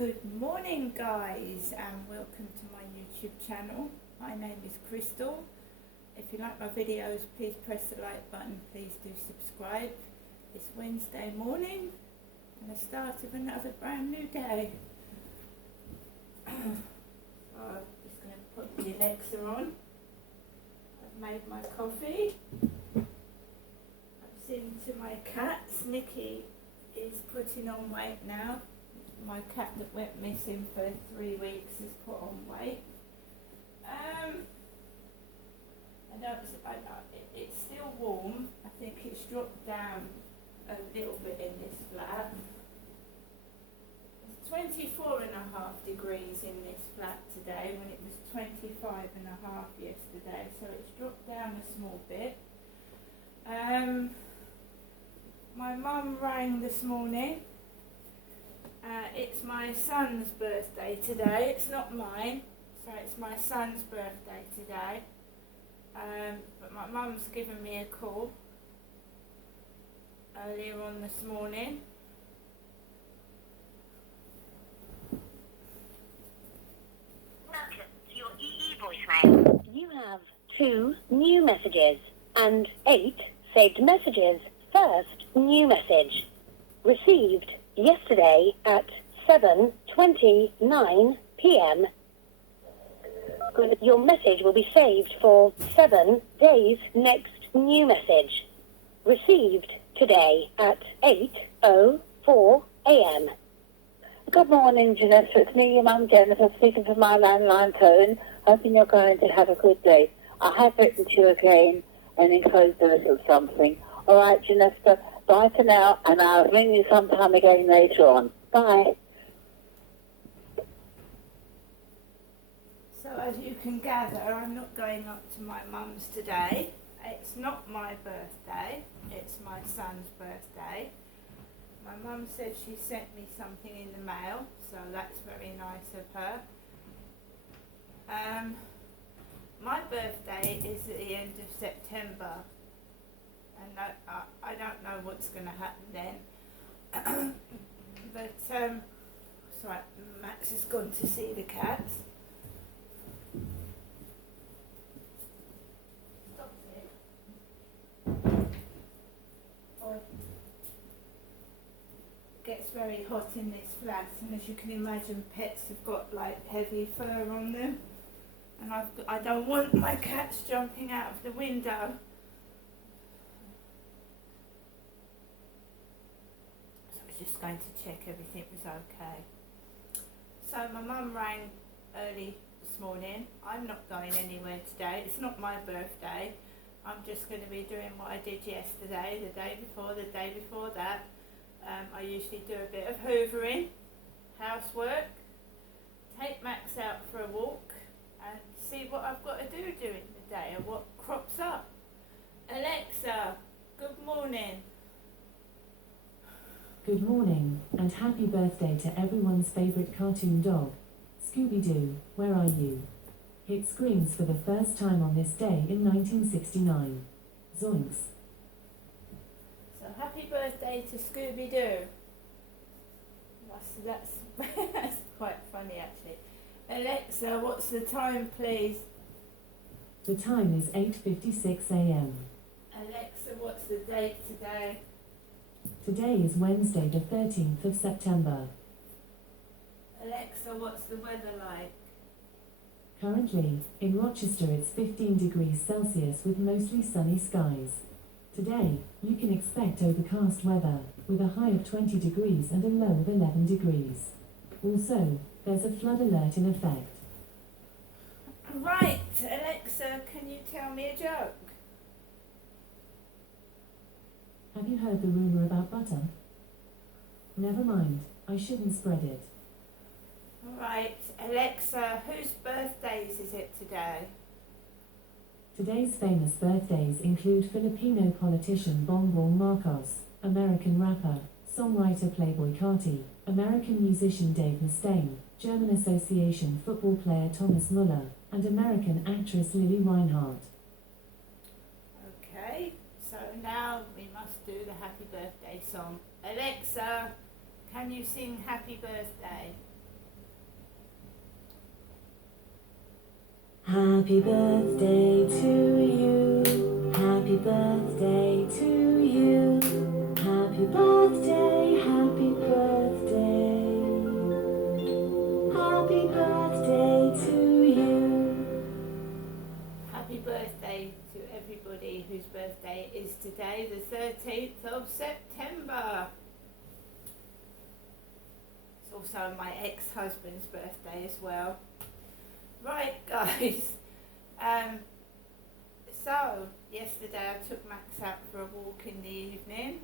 Good morning guys and welcome to my YouTube channel. My name is Crystal. If you like my videos, please press the like button, please do subscribe. It's Wednesday morning and the start of another brand new day. So I'm just going to put the Alexa on. I've made my coffee. I've seen to my cats. Nikki is putting on weight now. My cat that went missing for 3 weeks has put on weight. It's still warm. I think it's dropped down a little bit in this flat. It's 24.5 degrees in this flat today when it was 25.5 yesterday, so it's dropped down a small bit. My mum rang this morning. It's my son's birthday today. It's not mine, so it's my son's birthday today. But my mum's given me a call earlier on this morning. Welcome to your EE voicemail. You have 2 new messages and 8 saved messages. First new message. Received yesterday at 7:29 p.m. Your message will be saved for 7 days. Next new message. Received today at 8:04 a.m. Good morning, Janessa. It's me, your mum Jennifer, speaking from my landline phone. Hoping you're going to have a good day. I have written to you again and enclosed a little something. All right, Janessa, bye for now, and I'll ring you sometime again later on. Bye. So as you can gather, I'm not going up to my mum's today. It's not my birthday, it's my son's birthday. My mum said she sent me something in the mail, so that's very nice of her. My birthday is at the end of September, and I don't know what's going to happen then. But sorry, Max has gone to see the cats. Stop it. It gets very hot in this flat, and as you can imagine, pets have got like heavy fur on them, and I don't want my cats jumping out of the window. Just going to check everything was okay. So my mum rang early this morning. I'm not going anywhere today. It's not my birthday. I'm just going to be doing what I did yesterday, the day before that. I usually do a bit of hoovering, housework, take Max out for a walk and see what I've got to do during the day and what crops up. Alexa, good morning. Good morning, and happy birthday to everyone's favourite cartoon dog, Scooby-Doo, where are you? Hit screens for the first time on this day in 1969. Zoinks. So happy birthday to Scooby-Doo. That's quite funny actually. Alexa, what's the time please? The time is 8:56 a.m. Alexa, what's the date today? Today is Wednesday the 13th of September. Alexa, what's the weather like? Currently, in Rochester it's 15 degrees Celsius with mostly sunny skies. Today, you can expect overcast weather, with a high of 20 degrees and a low of 11 degrees. Also, there's a flood alert in effect. Right, Alexa, can you tell me a joke? Have you heard the rumour about butter? Never mind, I shouldn't spread it. Right, Alexa, whose birthdays is it today? Today's famous birthdays include Filipino politician Bongbong Marcos, American rapper, songwriter Playboy Carti, American musician Dave Mustaine, German Association football player Thomas Muller, and American actress Lily Reinhardt. Okay, so now we must do the happy birthday song. Alexa, can you sing happy birthday? Happy birthday to you. Happy birthday to you. Happy birthday, happy birthday. Happy birthday to you. Happy birthday to everybody whose birthday is today, the 13th of September. It's also my ex-husband's birthday as well. Right, guys. So yesterday I took Max out for a walk in the evening,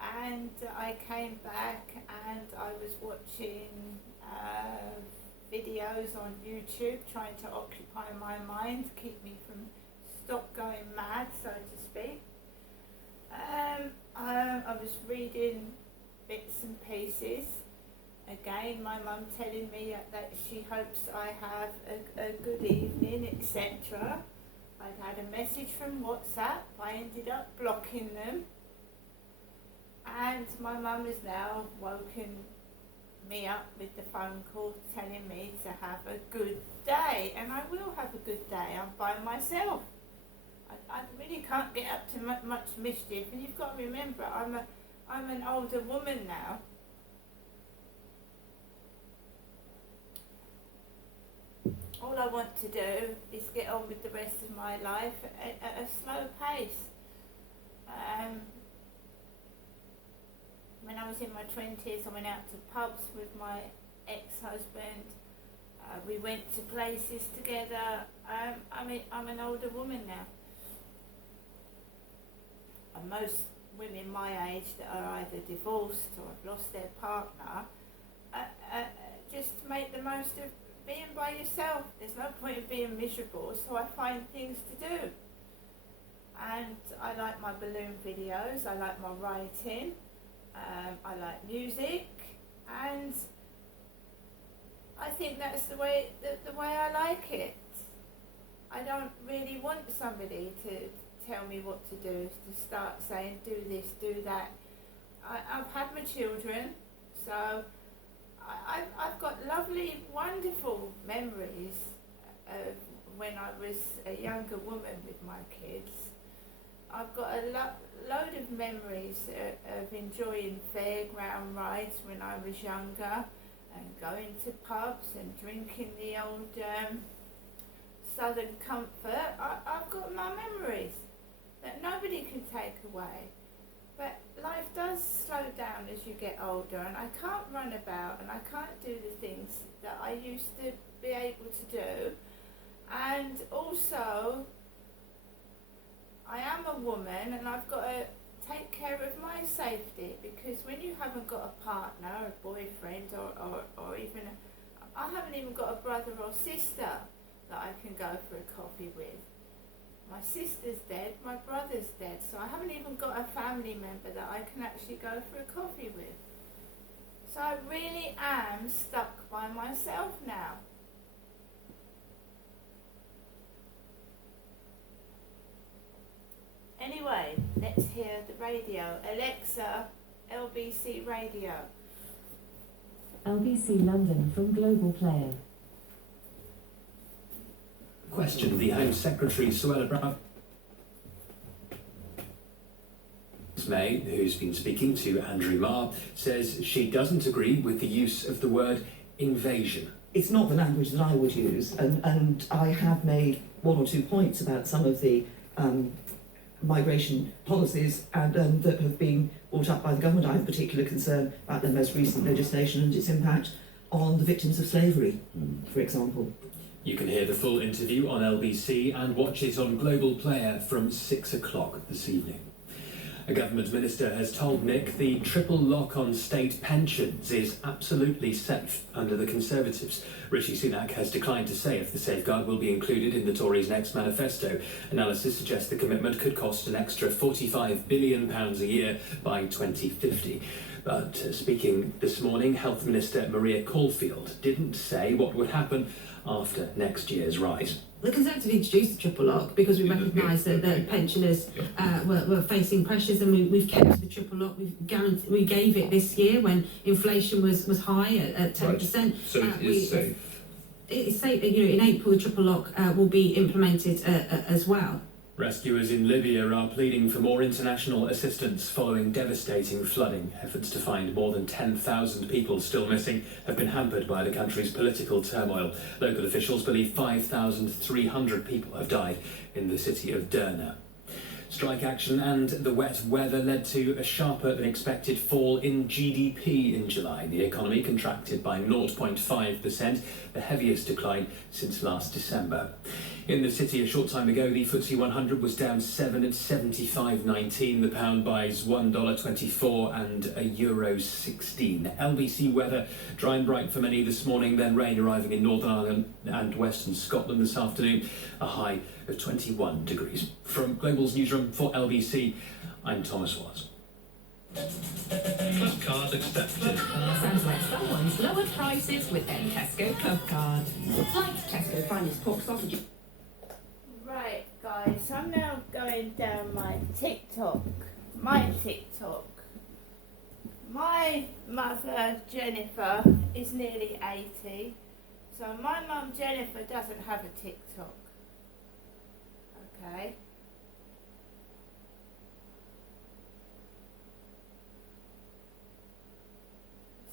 and I came back and I was watching videos on YouTube, trying to occupy my mind, keep me from stop going mad, so to speak. I was reading bits and pieces. Again, my mum telling me that she hopes I have a good evening, etc. I'd had a message from WhatsApp. I ended up blocking them. And my mum has now woken me up with the phone call telling me to have a good day. And I will have a good day. I'm by myself. I really can't get up to much mischief. And you've got to remember, I'm an older woman now. All I want to do is get on with the rest of my life at a slow pace. When I was in my 20s, I went out to pubs with my ex-husband. We went to places together. I'm an older woman now. And most women my age that are either divorced or have lost their partner, just make the most of being by yourself. There's no point in being miserable, so I find things to do. And I like my balloon videos, I like my writing, I like music, and I think that's the way I like it. I don't really want somebody to tell me what to do, to start saying do this, do that. I've had my children, so I've got lovely, wonderful memories of when I was a younger woman with my kids. I've got a load of memories of enjoying fairground rides when I was younger, and going to pubs and drinking the old Southern Comfort. I've got my memories that nobody can take away. But life does slow down as you get older, and I can't run about and I can't do the things that I used to be able to do. And also, I am a woman and I've got to take care of my safety, because when you haven't got a partner, a boyfriend, or even, I haven't even got a brother or sister that I can go for a coffee with. My sister's dead, my brother's dead, so I haven't even got a family member that I can actually go for a coffee with. So I really am stuck by myself now. Anyway, let's hear the radio. Alexa, LBC Radio. LBC London from Global Player. Question. The Home Secretary, Suella Braverman, May, who's been speaking to Andrew Marr, says she doesn't agree with the use of the word invasion. It's not the language that I would use, and I have made one or two points about some of the migration policies and that have been brought up by the government. I have particular concern about the most recent legislation and its impact on the victims of slavery, for example. You can hear the full interview on LBC and watch it on Global Player from 6 o'clock this evening. A government minister has told Nick the triple lock on state pensions is absolutely safe under the Conservatives. Rishi Sunak has declined to say if the safeguard will be included in the Tories' next manifesto. Analysis suggests the commitment could cost an extra £45 billion a year by 2050. But speaking this morning, Health Minister Maria Caulfield didn't say what would happen after next year's rise. The Conservatives introduced the triple lock because we recognised that the pensioners were facing pressures, and we've kept the triple lock. We gave it this year when inflation was high at 10%. Right. So it is safe. it's say in April the triple lock will be implemented as well. Rescuers in Libya are pleading for more international assistance following devastating flooding. Efforts to find more than 10,000 people still missing have been hampered by the country's political turmoil. Local officials believe 5,300 people have died in the city of Derna. Strike action and the wet weather led to a sharper than expected fall in GDP in July. The economy contracted by 0.5%, the heaviest decline since last December. In the city a short time ago, the FTSE 100 was down 7 at 75.19. The pound buys $1.24 and a euro 16. LBC weather, dry and bright for many this morning, then rain arriving in Northern Ireland and Western Scotland this afternoon, a high of 21 degrees. From Global's newsroom for LBC, I'm Thomas Wallace. Club card accepted. Sounds like someone's lowered prices with their Tesco Club card. Like Tesco finest pork sausage. Right, guys, I'm now going down my TikTok. My mother, Jennifer, is nearly 80. So my mum, Jennifer, doesn't have a TikTok. Okay.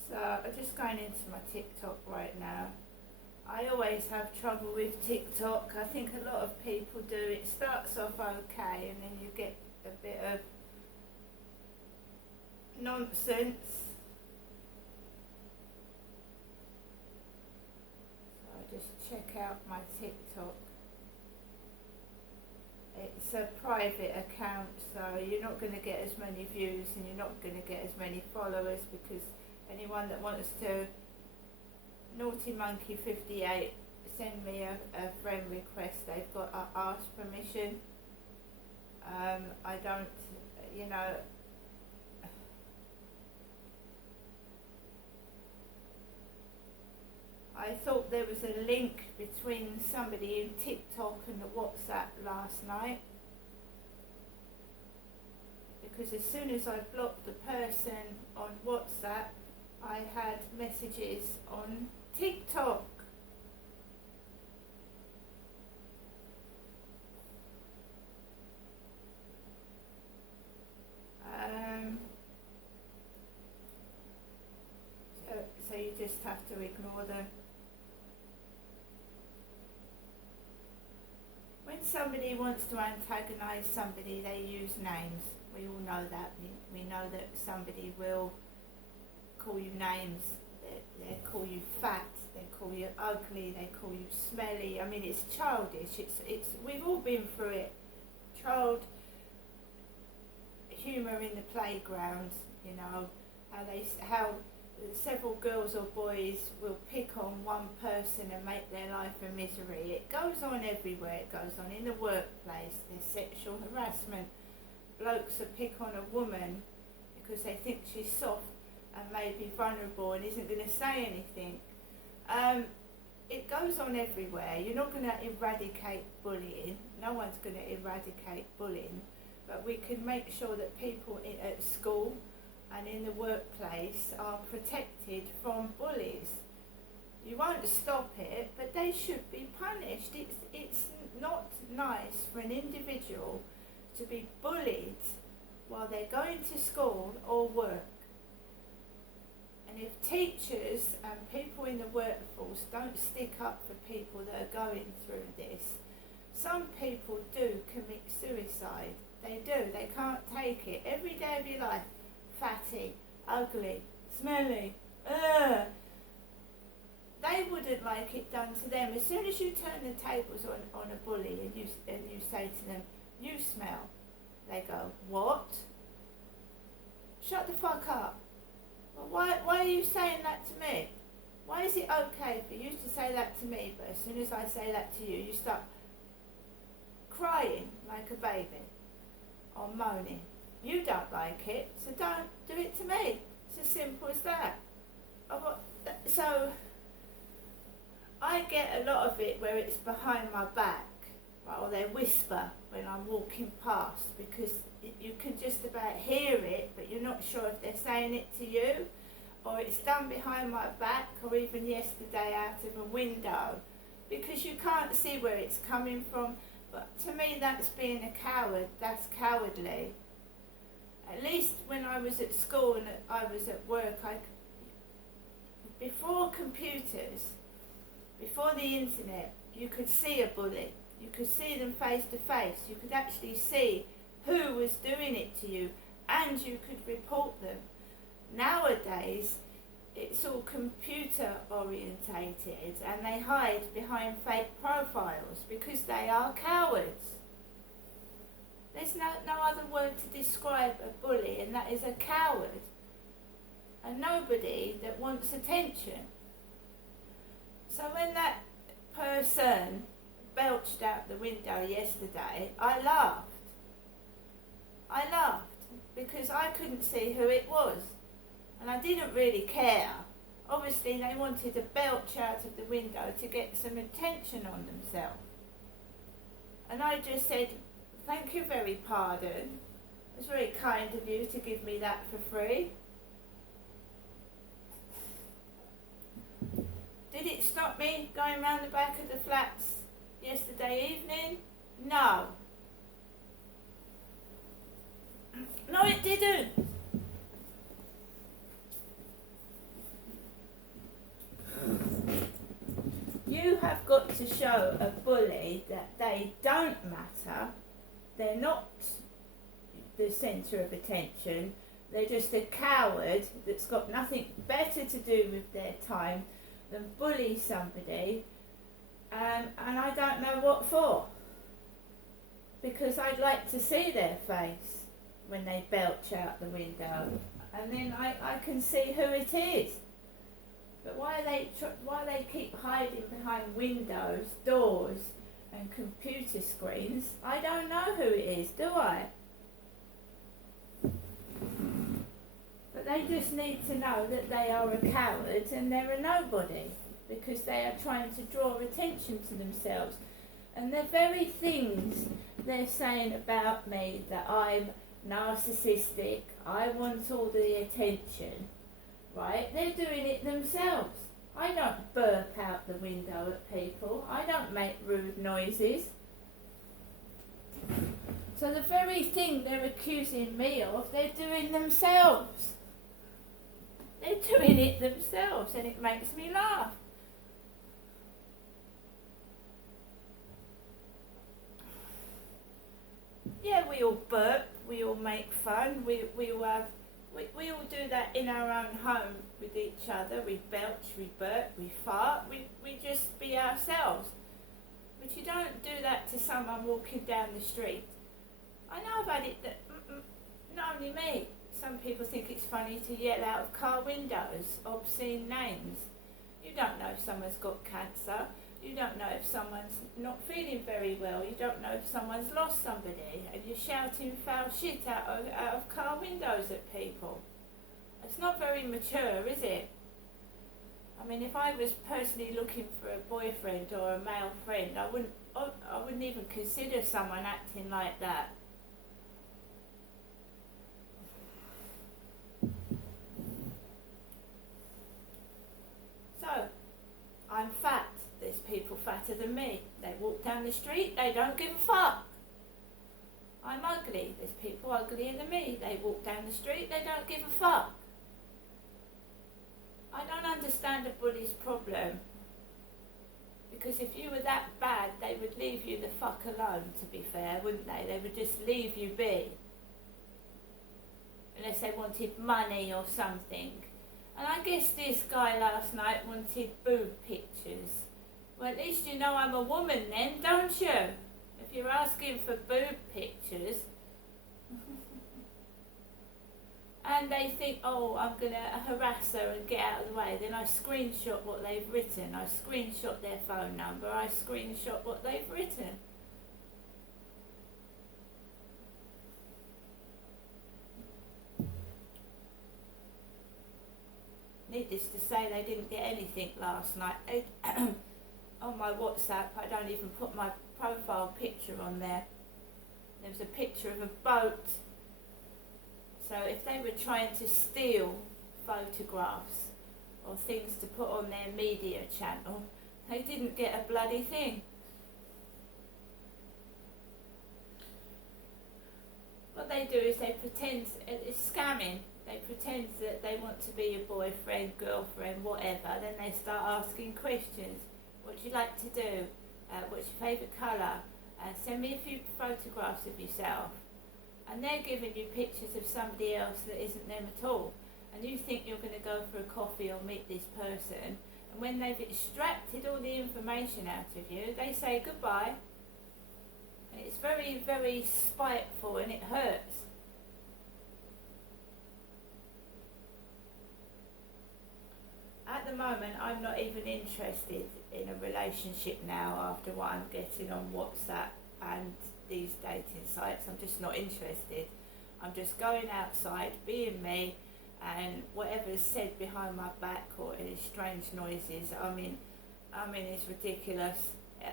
So I'm just going into my TikTok right now. I always have trouble with TikTok. I think a lot of people do. It starts off okay and then you get a bit of nonsense. So I just check out my TikTok. It's a private account, so you're not going to get as many views and you're not going to get as many followers, because anyone that wants to Naughty Monkey 58 send me a friend request, they've got to ask permission. I don't, you know, I thought there was a link between somebody in TikTok and the WhatsApp last night, because as soon as I blocked the person on WhatsApp, I had messages on TikTok. So you just have to ignore them. When somebody wants to antagonise somebody, they use names. We all know that. We know that somebody will call you names. They call you fat, they call you ugly, they call you smelly. I mean, it's childish. It's we've all been through it. Child humour in the playground. You know how several girls or boys will pick on one person and make their life a misery. It goes on everywhere. It goes on in the workplace. There's sexual harassment. Blokes will pick on a woman because they think she's soft and maybe vulnerable and isn't going to say anything. It goes on everywhere. You're not going to eradicate bullying. No one's going to eradicate bullying, but we can make sure that people at school and in the workplace are protected from bullies. You won't stop it, but they should be punished. It's not nice for an individual to be bullied while they're going to school or work. And if teachers and people in the workforce don't stick up for people that are going through this, some people do commit suicide. They do. They can't take it. Every day of your life, fatty, ugly, smelly, they wouldn't like it done to them. As soon as you turn the tables on a bully and you say to them, you smell, they go, what? Shut the fuck up. Well, why are you saying that to me? Why is it okay for you to say that to me, but as soon as I say that to you, you start crying like a baby or moaning? You don't like it, so don't do it to me. It's as simple as that. So I get a lot of it where it's behind my back, right, or they whisper when I'm walking past, because you can just about hear it, but you're not sure if they're saying it to you. or it's done behind my back, or even yesterday out of a window, because you can't see where it's coming from. But to me, that's being a coward. That's cowardly. At least when I was at school and I was at work, before computers, before the internet, you could see a bully. You could see them face to face. You could actually see who was doing it to you, and you could report them. Nowadays, it's all computer orientated, and they hide behind fake profiles because they are cowards. There's no other word to describe a bully, and that is a coward. And nobody that wants attention. So when that person belched out the window yesterday, I laughed. I laughed because I couldn't see who it was, and I didn't really care. Obviously they wanted to belch out of the window to get some attention on themselves. And I just said, thank you very pardon. It was very kind of you to give me that for free. Did it stop me going round the back of the flats yesterday evening? No. No, it didn't. You have got to show a bully that they don't matter. They're not the centre of attention. They're just a coward that's got nothing better to do with their time than bully somebody, and I don't know what for, because I'd like to see their face when they belch out the window, and then I can see who it is. But why they keep hiding behind windows, doors and computer screens, I don't know who it is, do I? But they just need to know that they are a coward and they're a nobody, because they are trying to draw attention to themselves. And the very things they're saying about me, that I'm narcissistic, I want all the attention, right? They're doing it themselves. I don't burp out the window at people. I don't make rude noises. So the very thing they're accusing me of, they're doing themselves. They're doing it themselves, and it makes me laugh. Yeah, we all burp, we all make fun, we all do that in our own home with each other. We belch, we burp, we fart, we just be ourselves. But you don't do that to someone walking down the street. I know I've had it that, not only me, some people think it's funny to yell out of car windows obscene names. You don't know if someone's got cancer. You don't know if someone's not feeling very well. You don't know if someone's lost somebody, and you're shouting foul shit out of car windows at people. It's not very mature, is it? I mean, if I was personally looking for a boyfriend or a male friend, I wouldn't even consider someone acting like that. So, I'm fat. There's people fatter than me. They walk down the street, they don't give a fuck. I'm ugly. There's people uglier than me. They walk down the street, they don't give a fuck. I don't understand a bully's problem. Because if you were that bad, they would leave you the fuck alone, to be fair, wouldn't they? They would just leave you be. Unless they wanted money or something. And I guess this guy last night wanted boob pictures. Well, at least you know I'm a woman then, don't you? If you're asking for boob pictures. And they think, oh, I'm going to harass her and get out of the way. Then I screenshot what they've written. I screenshot their phone number. I screenshot what they've written. Needless to say, they didn't get anything last night. On my WhatsApp, I don't even put my profile picture on there. There was a picture of a boat. So if they were trying to steal photographs or things to put on their media channel, they didn't get a bloody thing. What they do is they pretend, it's scamming, they pretend that they want to be your boyfriend, girlfriend, whatever, then they start asking questions. What do you like to do? What's your favourite colour? Send me a few photographs of yourself. And they're giving you pictures of somebody else that isn't them at all. And you think you're going to go for a coffee or meet this person, and when they've extracted all the information out of you, they say goodbye. And it's very, very spiteful, and it hurts. At the moment, I'm not even interested in a relationship now after what I'm getting on WhatsApp and these dating sites. I'm just not interested. I'm just going outside, being me, and whatever's said behind my back or any strange noises, I mean it's ridiculous.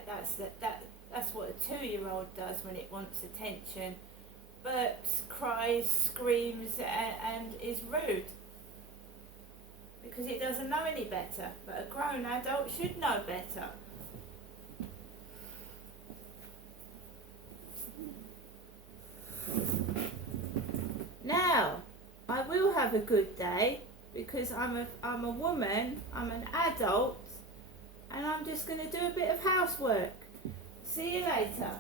That's what a 2-year-old does when it wants attention. Burps, cries, screams, and is rude. Because it doesn't know any better. But a grown adult should know better. Now, I will have a good day because I'm a woman, I'm an adult, and I'm just going to do a bit of housework. See you later.